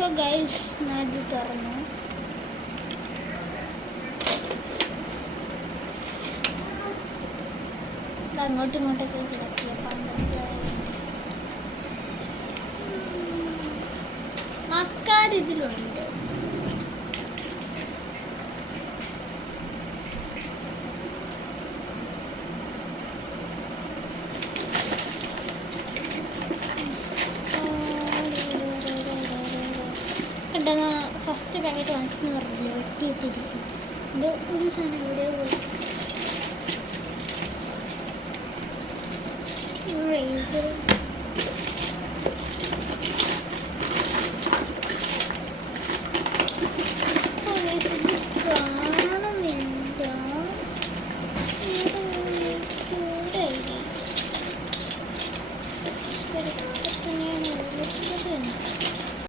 അപ്പോൾ ഗൈസ് ഞാനിത് തുറന്നു. അങ്ങോട്ടും ഇങ്ങോട്ടൊക്കെ കിടക്കിയ 12 മസ്കാര ഇതിലുണ്ട്. ഫസ്റ്റ് പാക്കറ്റ് വാങ്ങിച്ചെന്ന് പറഞ്ഞില്ലേ, വെട്ടി എത്തിയിരിക്കും. ഇത് ഒരു സാധനം ഇവിടെ പോയി. റേസർ